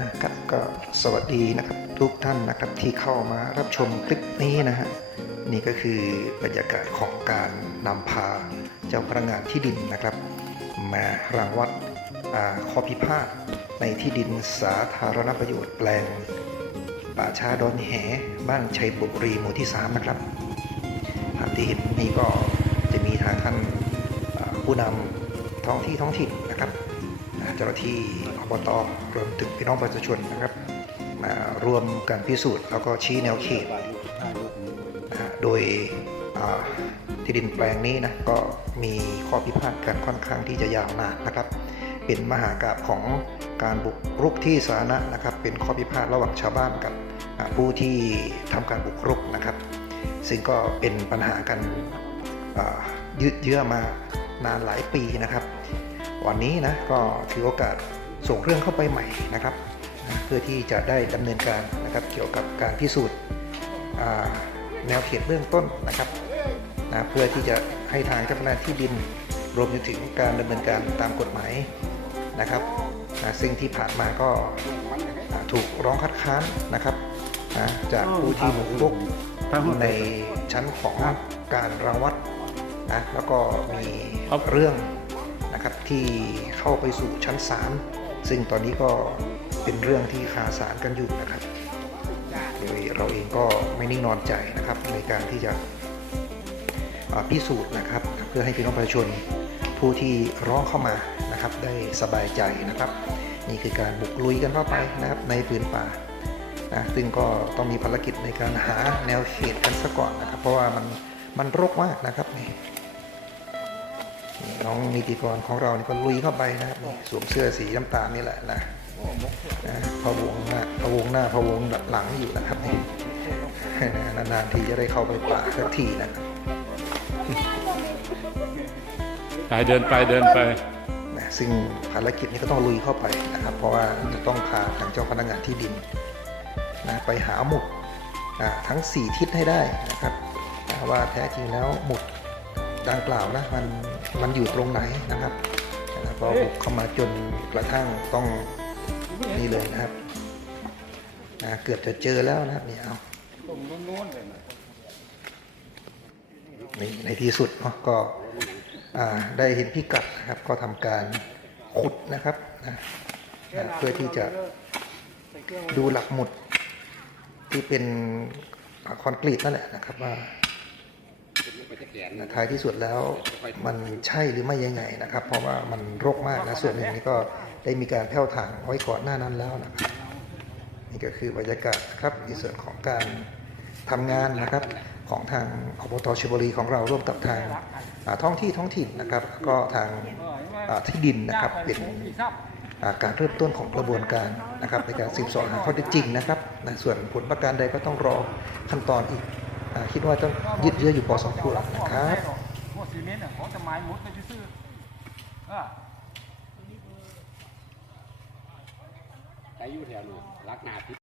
นะครับก็สวัสดีนะครับทุกท่านนะครับที่เข้ามารับชมคลิปนี้นะฮะนี่ก็คือบรรยากาศของการนำพาเจ้าพนักงานที่ดินนะครับ มารังวัดข้อพิพาทในที่ดินสาธารณประโยชน์แปลง ป่าชาดอนแหบ้านชัยบุรีหมู่ที่ 3 นะครับภาพที่เห็นนี่ก็จะมีทางท่านผู้นำท้องที่ท้องถิ่นนะครับ จ้าหน้าที่อบตรวมถึงพี่น้องประชาชนนะครับมารวมกันพิสูจน์แล้วก็ชี้แนวเขตนะฮะโดยที่ดินแปลงนี้นะก็มีข้อพิพาทกันค่อนข้างที่จะยาวนานนะครับ เป็นมหากราบของการบุกรุกที่สาธารณะนะครับ เป็นข้อพิพาทระหว่างชาวบ้านกับผู้ที่ทำการบุกรุกนะครับ ซึ่งก็เป็นปัญหากันยืดเยื้อมานานหลายปีนะครับ วันนี้นะก็ถือโอกาสส่งเรื่องเข้าไปใหม่นะครับนะเพื่อที่จะได้ดำเนินการนะครับเกี่ยวกับการพิสูจน์แนวเขตเบื้องต้นนะครับนะเพื่อที่จะให้ทางเจ้าพนักงาที่ดินรวมถึงการดำเนินการตามกฎหมายนะครับนะซึ่งที่ผ่านมาก็ถูกร้องคัดค้านนะครับนะจากผู้ที่บุกรุกในชั้นของการรังวัดนะแล้วก็มีเรื่อง นะครับที่เข้าไปสู่ชั้นศาลซึ่งตอนนี้ก็เป็นเรื่องที่คาศาลกันอยู่นะครับโดยเราเองก็ไม่นิ่งนอนใจนะครับในการที่จะพิสูจน์นะครับ เพื่อให้พี่น้องประชาชนผู้ที่ร้องเข้ามานะครับได้สบายใจนะครับ นี่คือการบุกลุยกันเข้าไปนะครับในพื้นป่านะซึ่งก็ต้องมีภารกิจในการหาแนวเขตกันซะก่อนนะครับ เพราะว่ามันมันรกมากนะครับ นี่นี่น้องนิติกรของเรานี่ก็ลุยเข้าไปนะครับนี่สวมเสื้อสีน้ำตาลนี่แหละนะนะพะวงหน้าพะวงหน้าพะวงหลังอยู่นะครับนี่นานๆทีจะได้เข้าไปป่าสักทีนะครับไปเดินไปเดินไปนะซึ่งภารกิจนี้ก็ต้องลุยเข้าไปนะครับ เพราะว่าจะต้องพาทางเจ้าพนักงานที่ดินนะไปหาหมุดอ่าทั้ง 4 ทิศให้ได้นะครับนะว่าแท้จริงแล้วหมุดดังกล่าวนะมัน มันอยู่ตรงไหนนะครับนะพอบุกเข้ามาจนกระทั่งต้องนี่เลยนะครับนะเกือบจะเจอแล้วนะครับนี่เอาในในที่สุดเนาะก็ได้เห็นพิกัดนะครับ ก็ทำการขุดนะครับนะนะเพื่อที่จะดูหลักหมุดที่เป็นคอนกรีตนั่นแหละนะครับว่า ท้ายที่สุดแล้วมันใช่หรือไม่ยังไงนะครับ เพราะว่ามันรกมากนะส่วนหนึ่งนี้ก็ได้มีการแผ่วถางไว้ก่อนหน้านั้นแล้วนะครับนี่ก็คือบรรยากาศนะครับในส่วนของการทำงานนะครับของทางอบตชลบุรีของเราร่วมกับทางอ่าท้องที่ท้องถิ่นนะครับแล้วก็ทางอ่าที่ดินนะครับเป็นอ่าการเริ่มต้นของกระบวนการนะครับในการสืบสวนหาข้อเท็จจริงนะครับนะส่วนผลประการใดก็ต้องรอขั้นตอนอีกอา คิดว่าต้องยืดเยื้ออยู่พอสมควรครับพวกซีเมนต์อะเขาจะไม้มุดไปซื้อๆเออใช้ยู่แถวนู้นรักนาทิ